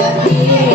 Yeah.